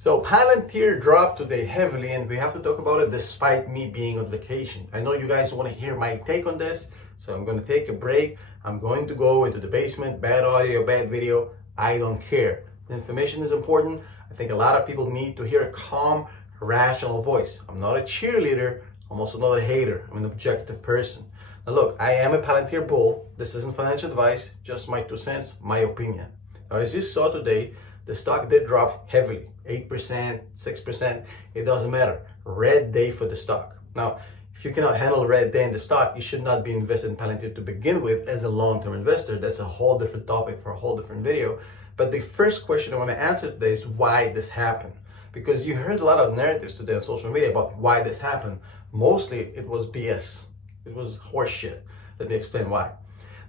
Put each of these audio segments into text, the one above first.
So Palantir dropped today heavily, and we have to talk about it despite me being on vacation. I know you guys want to hear my take on this, so I'm going to take a break. I'm going to go into the basement, bad audio, bad video. I don't care. The information is important. I think a lot of people need to hear a calm, rational voice. I'm not a cheerleader. I'm also not a hater. I'm an objective person. Now look, I am a Palantir bull. This isn't financial advice, just my 2 cents, my opinion. Now as you saw today, the stock did drop heavily, 8%, 6%, it doesn't matter. Red day for the stock. Now, if you cannot handle a red day in the stock, you should not be invested in Palantir to begin with as a long-term investor. That's a whole different topic for a whole different video. But the first question I want to answer today is why this happened. Because you heard a lot of narratives today on social media about why this happened. Mostly it was BS. It was horseshit. Let me explain why.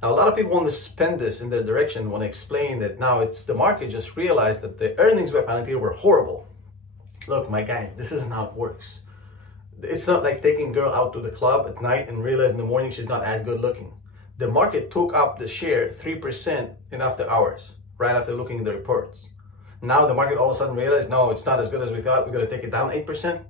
Now, a lot of people want to spin this in their direction, want to explain that now it's the market just realized that the earnings by Palantir were horrible. Look, my guy, this isn't how it works. It's not like taking a girl out to the club at night and realize in the morning she's not as good looking. The market took up the share 3% in after hours, right after looking at the reports. Now the market all of a sudden realized, no, it's not as good as we thought. We're going to take it down 8%.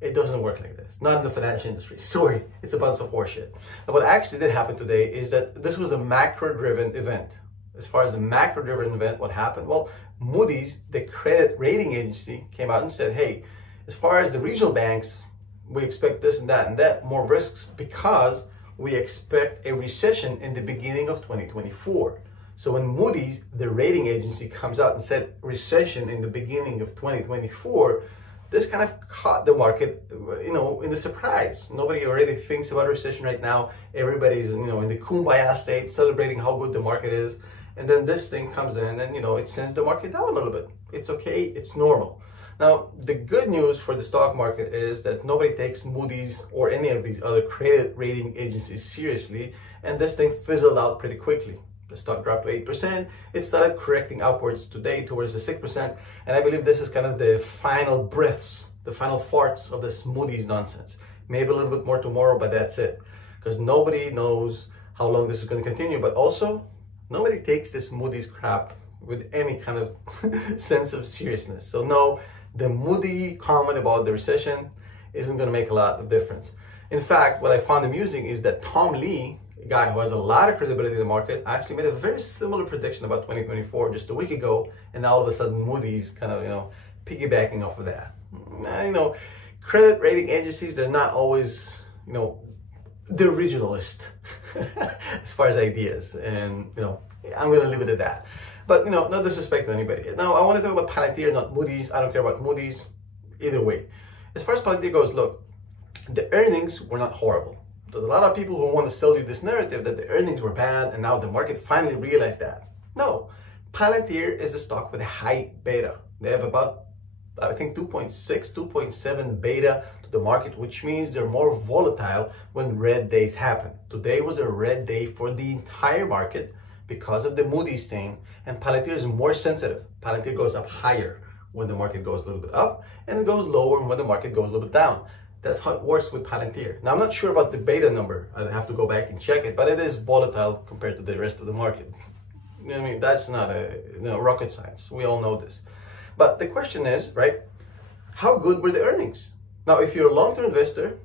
It doesn't work like this. Not in the financial industry. Sorry, it's a bunch of horseshit. Now, what actually did happen today is that this was a macro-driven event. As far as the macro-driven event, what happened? Well, Moody's, the credit rating agency, came out and said, hey, as far as the regional banks, we expect this and that, more risks because we expect a recession in the beginning of 2024. So when Moody's, the rating agency, comes out and said recession in the beginning of 2024, this kind of caught the market, in a surprise. Nobody already thinks about recession right now. Everybody's, in the kumbaya state, celebrating how good the market is. And then this thing comes in and, it sends the market down a little bit. It's okay. It's normal. Now, the good news for the stock market is that nobody takes Moody's or any of these other credit rating agencies seriously. And this thing fizzled out pretty quickly. The stock dropped to 8%. It started correcting upwards today towards the 6%. And I believe this is kind of the final breaths, the final farts of this Moody's nonsense. Maybe a little bit more tomorrow, but that's it. Because nobody knows how long this is going to continue. But also, nobody takes this Moody's crap with any kind of sense of seriousness. So no, the Moody comment about the recession isn't going to make a lot of difference. In fact, what I found amusing is that Tom Lee, a guy who has a lot of credibility in the market, actually made a very similar prediction about 2024 just a week ago, and now all of a sudden Moody's kind of, piggybacking off of that. Credit rating agencies, they're not always, the originalist as far as ideas, and, I'm going to leave it at that. But, no disrespect to anybody. Now, I want to talk about Palantir, not Moody's. I don't care about Moody's either way. As far as Palantir goes, look, the earnings were not horrible. There's a lot of people who want to sell you this narrative that the earnings were bad and now the market finally realized that. No, Palantir is a stock with a high beta. They have about, I think, 2.6, 2.7 beta to the market, which means they're more volatile when red days happen. Today was a red day for the entire market because of the Moody's thing, and Palantir is more sensitive. Palantir goes up higher when the market goes a little bit up, and it goes lower when the market goes a little bit down. That's how it works with Palantir. Now, I'm not sure about the beta number. I'd have to go back and check it, but it is volatile compared to the rest of the market. That's not rocket science. We all know this. But the question is, right, how good were the earnings? Now, if you're a long-term investor,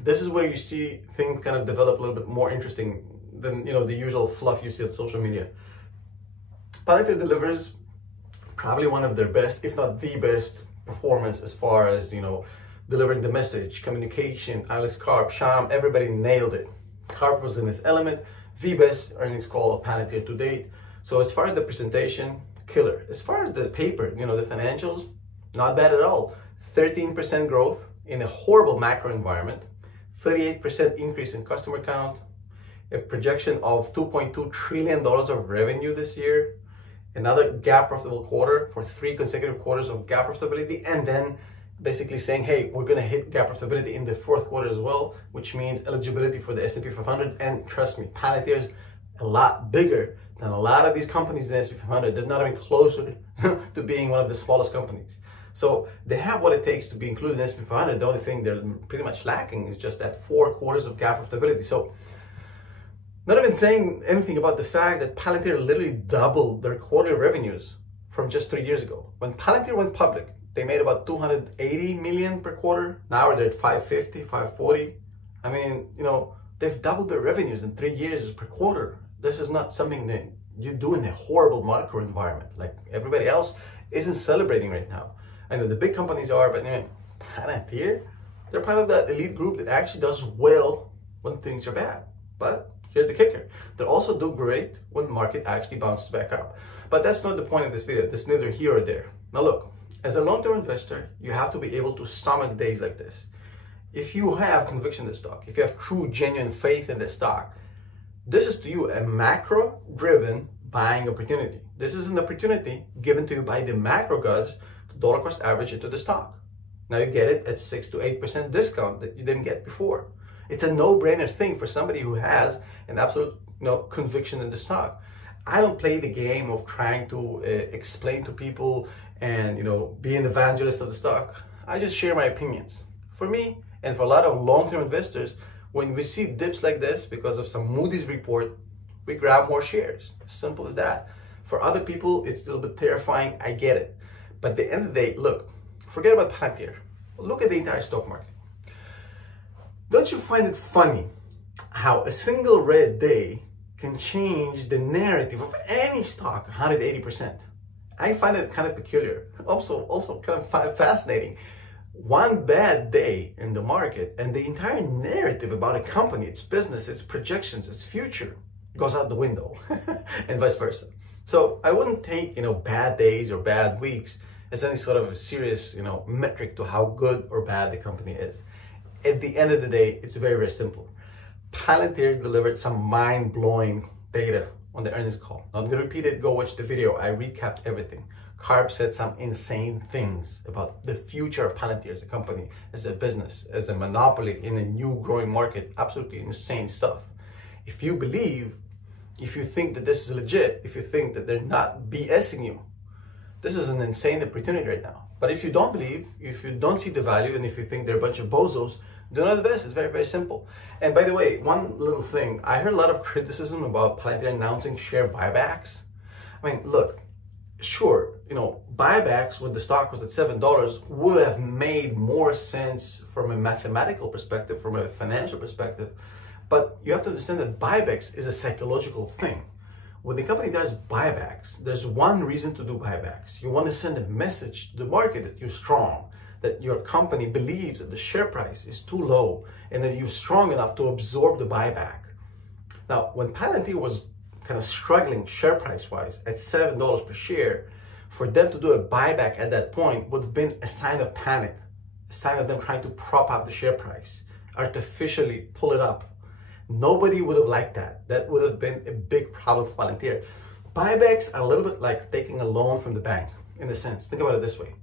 this is where you see things kind of develop a little bit more interesting than, the usual fluff you see on social media. Palantir delivers probably one of their best, if not the best, performance as far as, delivering the message, communication. Alex Karp, Sham, everybody nailed it. Karp was in his element, the best earnings call of Palantir to date. So as far as the presentation, killer. As far as the paper, the financials, not bad at all. 13% growth in a horrible macro environment, 38% increase in customer count, a projection of $2.2 trillion of revenue this year, another GAAP profitable quarter for 3 consecutive quarters of GAAP profitability, and then basically saying, hey, we're going to hit GAAP profitability in the 4th quarter as well, which means eligibility for the S&P 500. And trust me, Palantir is a lot bigger than a lot of these companies in the S&P 500. They're not even closer to being one of the smallest companies. So they have what it takes to be included in the S&P 500. The only thing they're pretty much lacking is just that 4 quarters of GAAP profitability. So not even saying anything about the fact that Palantir literally doubled their quarterly revenues from just 3 years ago. When Palantir went public, they made about 280 million per quarter. Now they're at 550, 540. I mean, you know, they've doubled their revenues in 3 years per quarter. This is not something that you do in a horrible macro environment. Like everybody else isn't celebrating right now. I know the big companies are, but anyway, Palantir, they're part of that elite group that actually does well when things are bad. But here's the kicker. They also do great when the market actually bounces back up. But that's not the point of this video. This is neither here or there. Now look, as a long-term investor, you have to be able to stomach days like this. If you have conviction in the stock, if you have true, genuine faith in the stock, this is to you a macro-driven buying opportunity. This is an opportunity given to you by the macro gods to dollar cost average into the stock. Now you get it at 6 to 8% discount that you didn't get before. It's a no-brainer thing for somebody who has an absolute conviction in the stock. I don't play the game of trying to explain to people and be an evangelist of the stock. I just share my opinions. For me and for a lot of long-term investors, when we see dips like this because of some Moody's report, we grab more shares. Simple as that. For other people, it's a little bit terrifying. I get it. But at the end of the day, look, forget about Palantir. Look at the entire stock market. Don't you find it funny how a single red day can change the narrative of any stock 180%? I find it kind of peculiar. Also kind of fascinating. One bad day in the market and the entire narrative about a company, its business, its projections, its future goes out the window and vice versa. So I wouldn't take, bad days or bad weeks as any sort of a serious, metric to how good or bad the company is. At the end of the day, it's very, very simple. Palantir delivered some mind-blowing data on the earnings call. Not going to repeat it, go watch the video. I recapped everything. Carb said some insane things about the future of Palantir as a company, as a business, as a monopoly in a new growing market. Absolutely insane stuff. If you believe, if you think that this is legit, if you think that they're not BSing you, this is an insane opportunity right now. But if you don't believe, if you don't see the value, and if you think they're a bunch of bozos, do not invest. It's very, very simple. And by the way, one little thing, I heard a lot of criticism about Palantir announcing share buybacks. I mean, look, sure, buybacks when the stock was at $7 would have made more sense from a mathematical perspective, from a financial perspective. But you have to understand that buybacks is a psychological thing. When the company does buybacks, there's one reason to do buybacks. You want to send a message to the market that you're strong, that your company believes that the share price is too low and that you're strong enough to absorb the buyback. Now, when Palantir was kind of struggling share price-wise at $7 per share, for them to do a buyback at that point would have been a sign of panic, a sign of them trying to prop up the share price, artificially pull it up. Nobody would have liked that. That would have been a big problem for Palantir. Buybacks are a little bit like taking a loan from the bank, in a sense. Think about it this way.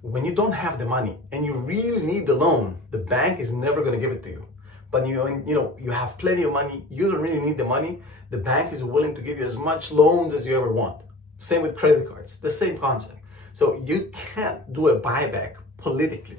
When you don't have the money and you really need the loan, the bank is never going to give it to you. But you have plenty of money, you don't really need the money, the bank is willing to give you as much loans as you ever want. Same with credit cards, the same concept. So you can't do a buyback politically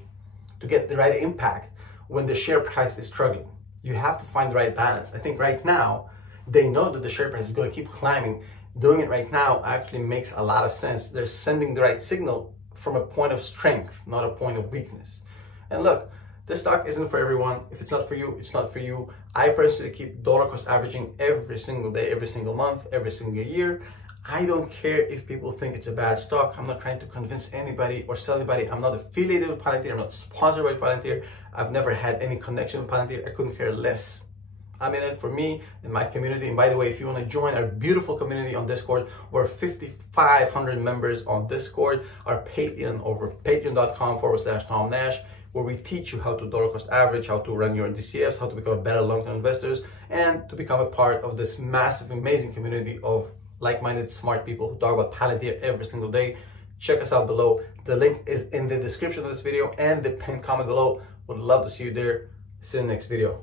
to get the right impact when the share price is struggling. You have to find the right balance. I think right now, they know that the share price is going to keep climbing. Doing it right now actually makes a lot of sense. They're sending the right signal from a point of strength, not a point of weakness. And look, this stock isn't for everyone. If it's not for you, it's not for you. I personally keep dollar cost averaging every single day, every single month, every single year. I don't care if people think it's a bad stock. I'm not trying to convince anybody or sell anybody. I'm not affiliated with Palantir. I'm not sponsored by Palantir. I've never had any connection with Palantir. I couldn't care less. I'm in it for me and my community. And by the way, if you want to join our beautiful community on Discord, we're 5,500 members on Discord. Our Patreon over patreon.com/Tom Nash, where we teach you how to dollar cost average, how to run your DCFs, how to become a better long-term investors, and to become a part of this massive, amazing community of like-minded, smart people who talk about Palantir every single day. Check us out below. The link is in the description of this video and the pinned comment below. Would love to see you there. See you in the next video.